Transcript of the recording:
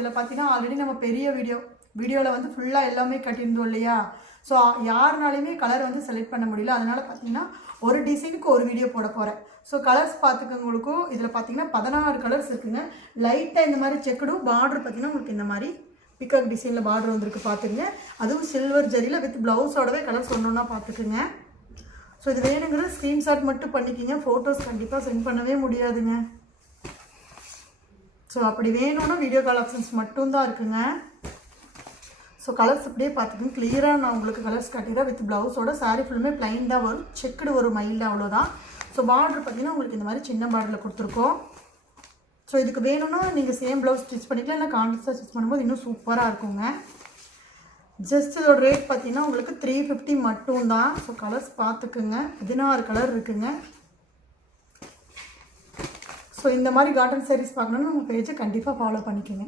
இதில் பார்த்தீங்கன்னா ஆல்ரெடி நம்ம பெரிய வீடியோவில் வந்து ஃபுல்லாக எல்லாமே கட்டியிருந்தோம் இல்லையா. ஸோ யாருனாலையுமே கலர் வந்து செலக்ட் பண்ண முடியல. அதனால் பார்த்தீங்கன்னா ஒரு டிசைனுக்கு ஒரு வீடியோ போட போகிறேன். ஸோ கலர்ஸ் பார்த்துக்கவங்களுக்கும் இதில் பார்த்தீங்கன்னா 16 கலர்ஸ் இருக்குங்க. லைட்டாக இந்த மாதிரி செக்குடும் பார்டர் பார்த்தீங்கன்னா உங்களுக்கு இந்த மாதிரி பிகாக் டிசைனில் பார்டர் வந்துருக்கு பார்த்துக்குங்க. அதுவும் சில்வர் ஜரியில் வித் ப்ளவுஸோடவே கலர்ஸ் ஒன்றா பார்த்துக்குங்க. ஸோ இது வேணுங்கிற ஸ்க்ரீன்ஷாட் மட்டும் பண்ணிக்கிங்க. ஃபோட்டோஸ் கண்டிப்பாக சென்ட் பண்ணவே முடியாதுங்க. ஸோ அப்படி வேணும்னா வீடியோ கால் ஆப்ஷன்ஸ் மட்டும்தான் இருக்குங்க. ஸோ கலர்ஸ் அப்படியே பார்த்துக்கோங்க. கிளியராக நான் உங்களுக்கு கலர்ஸ் காட்டிடுறேன். வித் ப்ளவுஸோட சாரீ ஃபுல்லுமே ப்ளைன் தான் வரும். செக்குடு வரும் மயிலில், அவ்வளோதான். ஸோ பார்டர் பார்த்தீங்கன்னா உங்களுக்கு இந்த மாதிரி சின்ன பார்டரில் கொடுத்துருக்கோம். ஸோ இதுக்கு வேணும்னா நீங்கள் சேம் ப்ளவுஸ் ஸ்டிச் பண்ணிக்கலாம், இல்லை கான்ட்ராஸ்டாக ஸ்டிச் பண்ணும்போது இன்னும் சூப்பராக இருக்குங்க. ஜஸ்ட் இதோட ரேட் பார்த்தீங்கன்னா உங்களுக்கு 350 மட்டும்தான். ஸோ கலர்ஸ் பார்த்துக்குங்க. 16 கலர் இருக்குங்க. ஸோ இந்த மாதிரி காட்டன் சாரீஸ் பார்க்கணுன்னு உங்கள் பேஜை கண்டிப்பாக ஃபாலோ பண்ணிக்கோங்க.